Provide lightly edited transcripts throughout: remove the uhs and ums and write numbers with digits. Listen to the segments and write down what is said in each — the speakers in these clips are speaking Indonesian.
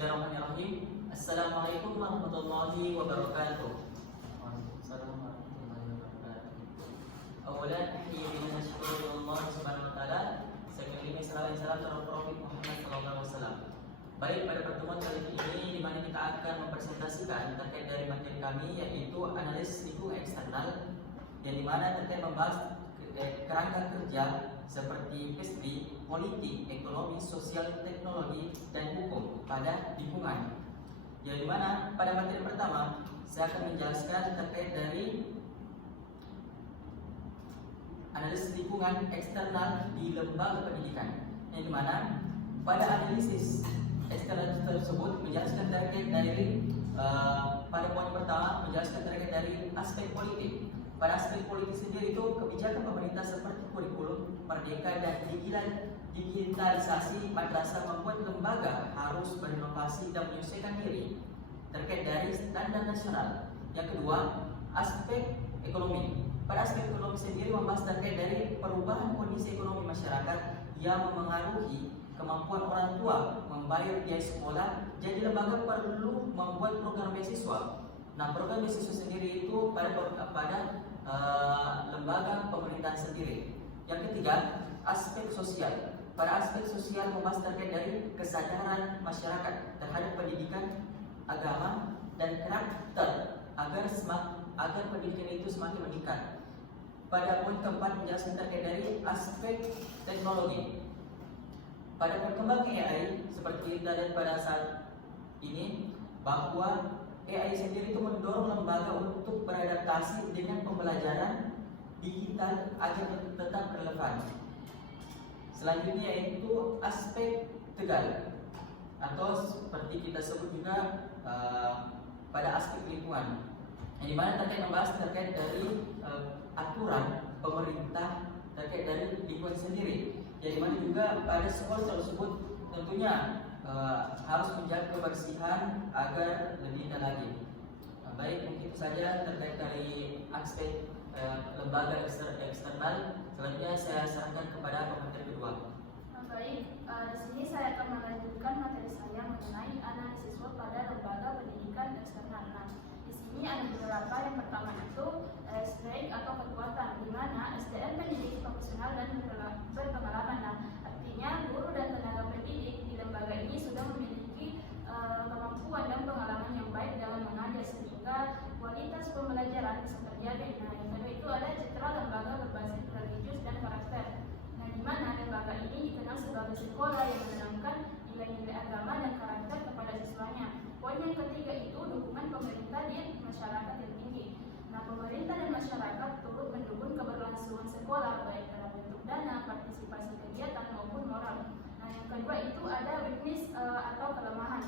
Bismillahirrahmanirrahim. Assalamualaikum warahmatullahi wabarakatuh. Waalaikumsalam warahmatullahi wabarakatuh. Awalan kita nashkuru Allah Subhanahu wa taala. Sekali lagi salam kepada Prophet Muhammad sallallahu alaihi wasallam. Baik, pada pertemuan kali ini di mana kita akan mempresentasikan terkait dari materi kami yaitu analisis lingkungan eksternal yang di mana terkait membahas kerangka kerja seperti PSB, politik, ekonomi, sosial, teknologi, dan hukum pada lingkungan. Yang dimana pada materi pertama saya akan menjelaskan terkait dari analisis lingkungan eksternal di lembaga pendidikan. Yang dimana pada analisis eksternal tersebut menjelaskan terkait dari pada poin pertama menjelaskan terkait dari aspek politik. Pada aspek politik sendiri itu kebijakan pemerintah seperti kurikulum, merdeka dan digitalisasi madrasah membuat lembaga harus berinovasi dan menyesuaikan diri terkait dari standar nasional. Yang kedua, aspek ekonomi. Pada aspek ekonomi sendiri membahas terkait dari perubahan kondisi ekonomi masyarakat yang memengaruhi kemampuan orang tua membayar biaya sekolah. Jadi lembaga perlu membuat program beasiswa. Nah, program beasiswa sendiri itu pada lembaga pemerintahan sendiri. Yang ketiga, aspek sosial. Pada aspek sosial membahas terkait dari kesadaran masyarakat terhadap pendidikan, agama, dan karakter agar pendidikan itu semakin meningkat. Pada poin keempat menjelaskan terkait dari aspek teknologi. Pada perkembangan AI seperti kita lihat pada saat ini bahwa AI sendiri itu mendorong lembaga untuk beradaptasi dengan pembelajaran digital agar tetap relevan. Selanjutnya yaitu aspek tegal atau seperti kita sebut juga pada aspek lingkungan. Yang dimana terkait membahas terkait dari aturan pemerintah terkait dari lingkungan sendiri. Yang dimana juga pada sekolah tersebut tentunya harus menjaga kebersihan agar lebih indah lagi. Baik, mungkin itu saja terkait dari aspek lembaga eksternal. Selanjutnya saya sarankan kepada pemateri kedua. Baik, di sini saya akan melanjutkan materi saya mengenai analisis SWOT pada lembaga pendidikan eksternal. Nah, di sini ada beberapa. Yang pertama itu strength atau kekuatan, di mana SDM pendidik profesional dan berpengalaman. Nah, artinya guru dan tenaga pendidik di lembaga ini sudah memiliki kemampuan dan pengalaman yang baik dalam mengajar sehingga kualitas pembelajaran bisa terjaga. Nah, yang kedua itu ada citra lembaga berbasis religius dan karakter. Nah, di mana lembaga ini dikenal sebagai sekolah yang menanamkan nilai-nilai agama dan karakter kepada siswanya. Poin yang ketiga itu dukungan pemerintah di masyarakat yang tinggi. Nah, pemerintah dan masyarakat turut mendukung keberlangsungan sekolah baik dalam bentuk dana, partisipasi kegiatan maupun moral. Nah, yang kedua itu ada weakness atau kelemahan.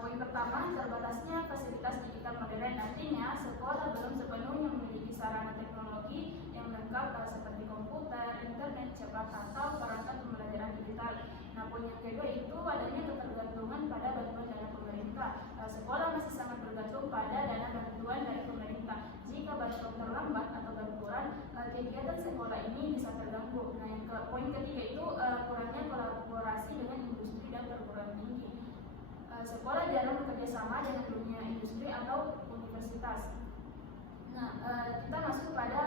Poin pertama, terbatasnya fasilitas digital modern. Artinya sekolah belum sepenuhnya memiliki sarana teknologi yang lengkap seperti komputer, internet cepat atau perangkat pembelajaran digital. Nah, poin yang kedua itu adanya ketergantungan pada bantuan dana pemerintah. Sekolah masih sangat bergantung pada dana bantuan dari pemerintah. Jika bantuan terlambat atau berkurang, kegiatan sekolah ini bisa terganggu. Nah, yang poin ketiga itu kurangnya kolaborasi dengan industri dan perguruan tinggi. Sekolah jarang bekerja sama dengan dunia industri atau universitas. Nah, kita masuk pada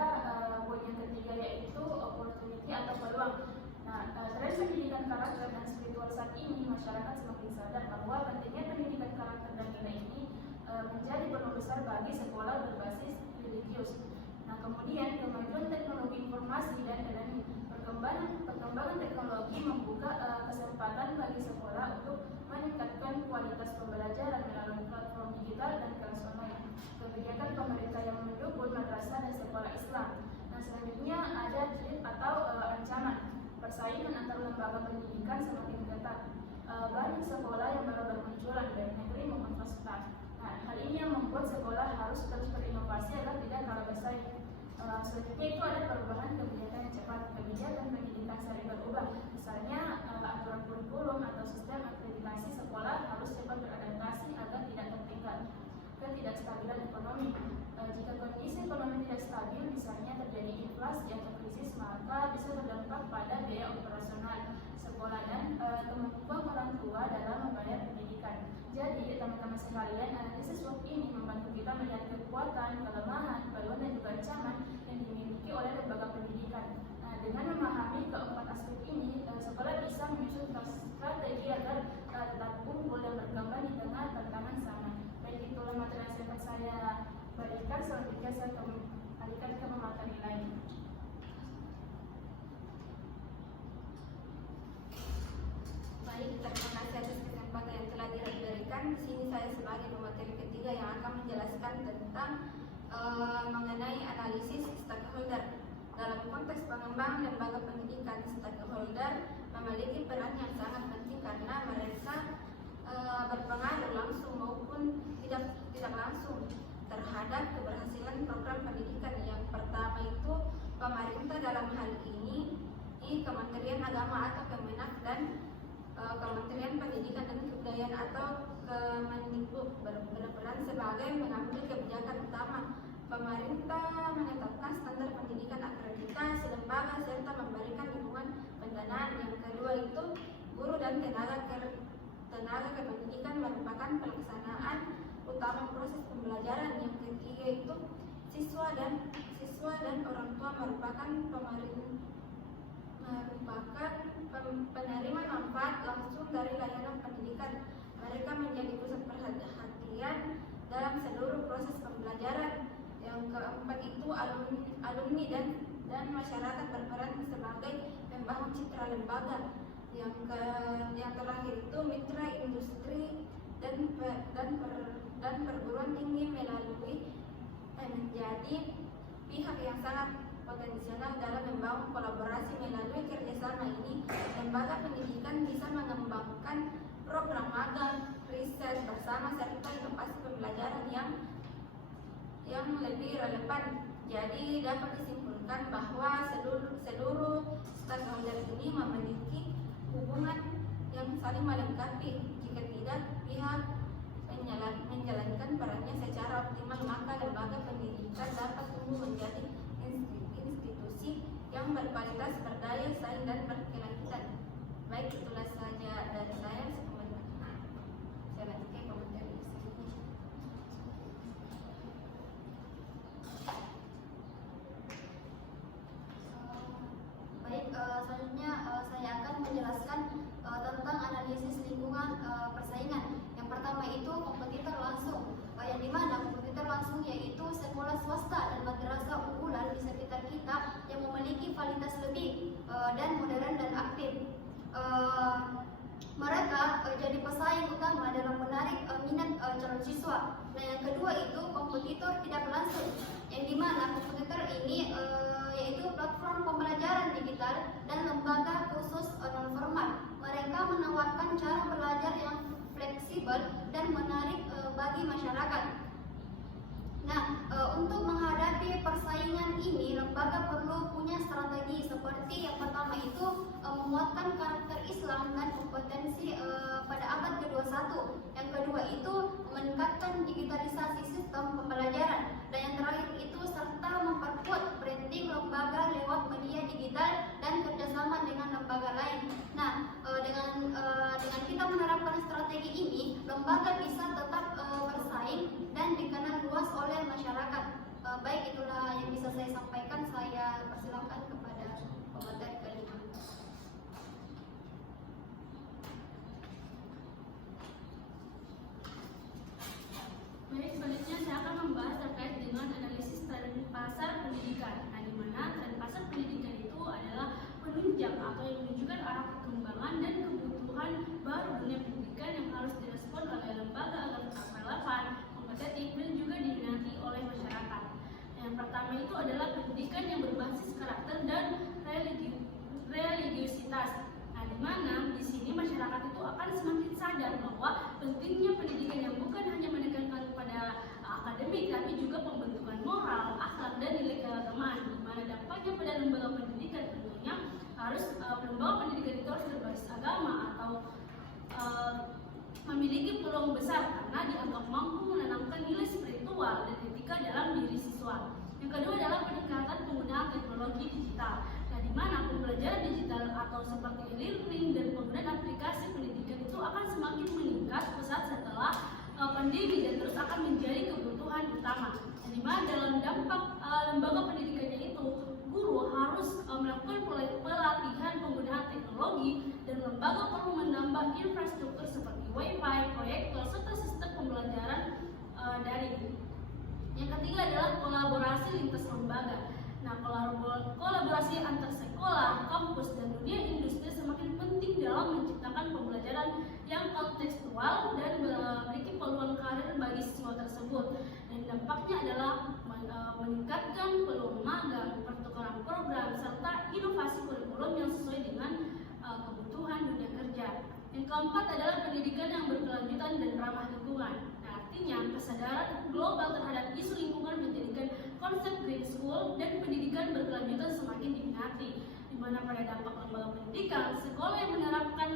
poin yang ketiga yaitu opportunity atau peluang. Nah, tren pendidikan karakter dan spiritual saat ini masyarakat semakin sadar bahwa pentingnya pendidikan karakter dan nilai ini menjadi peluang besar bagi sekolah berbasis religius. Nah, kemudian kemajuan teknologi informasi dan perkembangan teknologi membuka kesempatan bagi sekolah untuk meningkatkan kualitas pembelajaran melalui platform digital dan kelas online. Kebijakan pemerintah yang mendukung madrasah dan sekolah Islam. Nah, selanjutnya ada threat atau ancaman. Persaingan antar lembaga pendidikan semakin ketat. Banyak sekolah yang baru bermunculan dari negeri maupun swasta. Nah, hal ini yang membuat sekolah harus terus berinovasi agar tidak kalah bersaing. Selanjutnya itu ada perubahan kebijakan yang cepat. Kebijakan pendidikan sering berubah. Misalnya aturan kurikulum atau sistem akreditasi sekolah harus cepat beradaptasi agar tidak tertinggal. Ketidakstabilan ekonomi. Jika kondisi ekonomi tidak stabil, misalnya terjadi inflasi atau krisis, maka bisa berdampak pada biaya operasional sekolah dan kemampuan orang tua dalam membayar pendidikan. teman-teman sekalian, analisis SWOT ini membantu kita melihat kekuatan, kelemahan, peluang dan juga ancaman yang dimiliki oleh lembaga pendidikan. Nah, dengan memahami keempat aspek ini, sekolah bisa menyusun strategi agar tetap unggul dan berkembang di tengah tantangan zaman. Baik, itulah materi yang dapat saya berikan. Selanjutnya saya alihkan ke materi lain. Baik, terima kasih atas kesempatan yang telah diberikan. Di sini saya sebagai pemateri ketiga yang akan menjelaskan tentang mengenai analisis stakeholder. Dalam konteks pengembangan lembaga pendidikan, stakeholder memiliki peran yang sangat penting karena mereka berpengaruh langsung maupun tidak langsung terhadap keberhasilan program pendidikan. Yang pertama itu pemerintah, dalam hal ini Kementerian Agama atau Kemenak dan Kementerian Pendidikan dan Kebudayaan atau Kemendikbud berperan sebagai pengambil kebijakan utama. Pemerintah menetapkan standar pendidikan, akreditasi lembaga serta memberikan dukungan pendanaan. Yang kedua itu guru dan tenaga kependidikan merupakan pelaksanaan utama proses pembelajaran. Yang ketiga itu siswa dan orang tua merupakan penerima manfaat langsung dari layanan pendidikan. Mereka menjadi pusat perhatian dalam seluruh proses pembelajaran. Yang keempat itu alumni dan masyarakat berperan sebagai pembangun citra lembaga. Yang terakhir itu mitra industri dan perguruan tinggi melalui menjadi pihak yang sangat potensial dalam membangun kolaborasi. Melalui kerjasama ini, lembaga pendidikan bisa mengembangkan program magang, riset bersama serta inovasi pembelajaran yang lebih relevan. Jadi dapat disimpulkan bahwa seluruh stakeholder ini memiliki hubungan yang saling melengkapi. Jika tidak pihak menjalankan perannya secara optimal, maka lembaga pendidikan dapat tumbuh menjadi institusi yang berkualitas, berdaya saing dan berkelanjutan. Baik, itulah saja dari saya. Saya lanjutkan komentar di sini. Baik, selanjutnya saya akan menjelaskan tentang analisis lingkungan persaingan. Yang pertama itu kompetitor langsung, yang dimana kompetitor langsung yaitu sekolah swasta dan madrasah unggulan di sekitar kita yang memiliki kualitas lebih dan modern dan aktif. Mereka jadi pesaing utama dalam menarik minat calon siswa. Nah, yang kedua itu kompetitor tidak langsung, yang dimana kompetitor ini yaitu platform pembelajaran digital dan lembaga khusus non formal. Mereka menawarkan cara belajar yang fleksibel dan menarik bagi masyarakat. Nah, untuk menghadapi persaingan ini, lembaga perlu punya strategi seperti yang pertama itu menguatkan karakter Islam dan kompetensi pada abad ke-21. Yang kedua itu meningkatkan digitalisasi sistem pembelajaran. Dan yang terakhir itu serta memperkuat branding lembaga lewat media digital dan kerjasama dengan lembaga lain. Nah, dengan kita menerapkan strategi ini, lembaga bisa tetap bersaing dan dikenal luas oleh masyarakat. Baik, itulah yang bisa saya sampaikan. Saya persilakan kepada pemateri kelima. Baik, selanjutnya saya akan membahas terkait dengan analisis tren pasar pendidikan. Nah, di mana tren pasar pendidikan itu adalah penunjang atau yang menunjukkan arah perkembangan dan kebutuhan baru dunia pendidikan yang harus direspon oleh lembaga agar tetap relevan, kompetitif dan juga diminati oleh masyarakat. Yang pertama itu adalah pendidikan yang berbasis karakter dan religiusitas. Nah, di mana di sini masyarakat itu akan semakin sadar bahwa pentingnya pendidikan yang bukan hanya menekankan pada akademik, tapi juga pembentukan moral, akhlak dan nilai keagamaan. Di mana dampaknya pada lembaga pendidikan tentunya harus lembaga pendidikan itu harus berbasis agama atau memiliki peluang besar karena dianggap mampu menanamkan nilai spiritual dan etika dalam diri siswa. Yang kedua adalah peningkatan penggunaan teknologi digital. Nah, di mana pembelajaran digital atau seperti e-learning dan penggunaan aplikasi pendidikan itu akan semakin meningkat pesat setelah mandiri dan terus akan menjadi kebutuhan utama. Di mana dalam dampak lembaga pendidikannya itu, guru harus melakukan pelatihan penggunaan teknologi dan lembaga perlu menambah infrastruktur seperti wifi, proyektor, serta sistem pembelajaran daring. Yang ketiga adalah kolaborasi lintas lembaga. Nah, kolaborasi antar sekolah, kampus, dan dunia industri semakin penting dalam menciptakan pembelajaran yang kontekstual dan memiliki peluang karir bagi siswa tersebut. Dan dampaknya adalah meningkatkan peluang magang, pertukaran program, serta inovasi kurikulum yang sesuai dengan kebutuhan dunia kerja. Yang keempat adalah pendidikan yang berkelanjutan dan ramah lingkungan. Nah, artinya kesadaran global terhadap isu lingkungan menjadikan konsep green school dan pendidikan berkelanjutan semakin diminati, di mana pada dampak lembaga pendidikan, sekolah yang menerapkan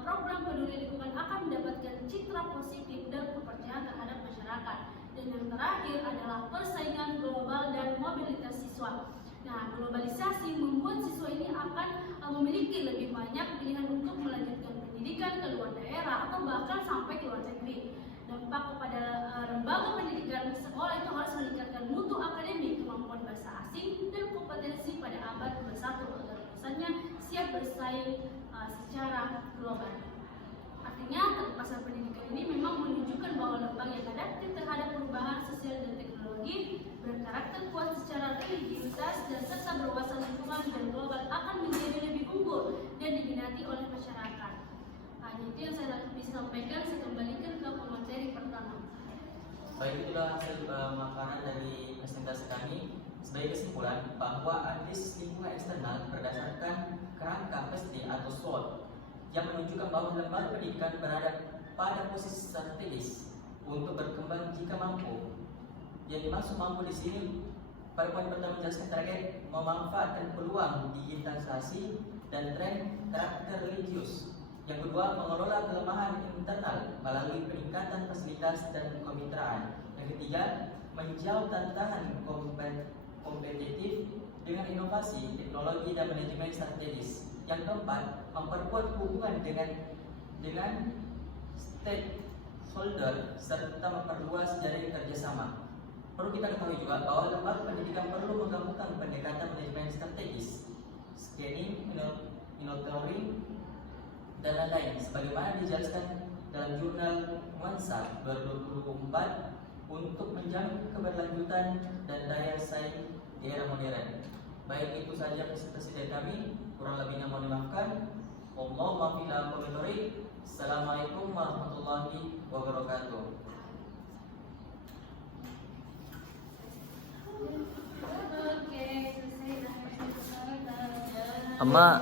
program peduli lingkungan akan mendapatkan citra positif dan kepercayaan terhadap masyarakat. Dan yang terakhir adalah persaingan global dan mobilitas siswa. Nah, globalisasi membuat siswa ini akan memiliki lebih banyak pilihan untuk melanjutkan pendidikan ke luar daerah atau bahkan sampai ke luar negeri. Dampak kepada lembaga pendidikan, sekolah itu harus meningkatkan mutu akademik, kemampuan bahasa asing, dan kompetensi pada abad ke-21 agar lulusannya siap bersaing secara global. Artinya, pasar pendidikan ini memang menunjukkan bahwa lembaga yang adaptif terhadap perubahan sosial dan teknologi, berkarakter kuat secara religiusitas, dan serta berwawasan lingkungan dan global akan menjadi lebih unggul dan diminati oleh masyarakat. Itu yang saya bisa sampaikan. Saya kembalikan ke pemateri pertama. Baik, itulah makanan dari presentasi kami. Sebagai kesimpulan, bahwa analisis lingkungan eksternal berdasarkan kerangka PSD atau SWOT yang menunjukkan bahwa lembaga pendidikan berada pada posisi strategis untuk berkembang jika mampu. Yang dimaksud mampu di sini pada poin pertama menjelaskan terkait memanfaatkan peluang digitalisasi dan tren karakter religius. Yang kedua, mengelola kelemahan internal melalui peningkatan fasilitas dan kemitraan. Yang ketiga, menjawab tantangan kompetitif dengan inovasi, teknologi, dan manajemen strategis. Yang keempat, memperkuat hubungan dengan stakeholder serta memperluas jaring kerjasama. Perlu kita ketahui juga bahwa lembaga pendidikan perlu menggabungkan pendekatan manajemen strategis, scanning, monitoring, dan lain-lain, sebagaimana dijelaskan dalam jurnal Nuansa 2024 untuk menjamin keberlanjutan dan daya saing di era modern. Baik, itu saja presentasi dari kami. Kurang lebihnya mohon dimaafkan. Assalamualaikum warahmatullahi wabarakatuh. Oke, selesai. Amma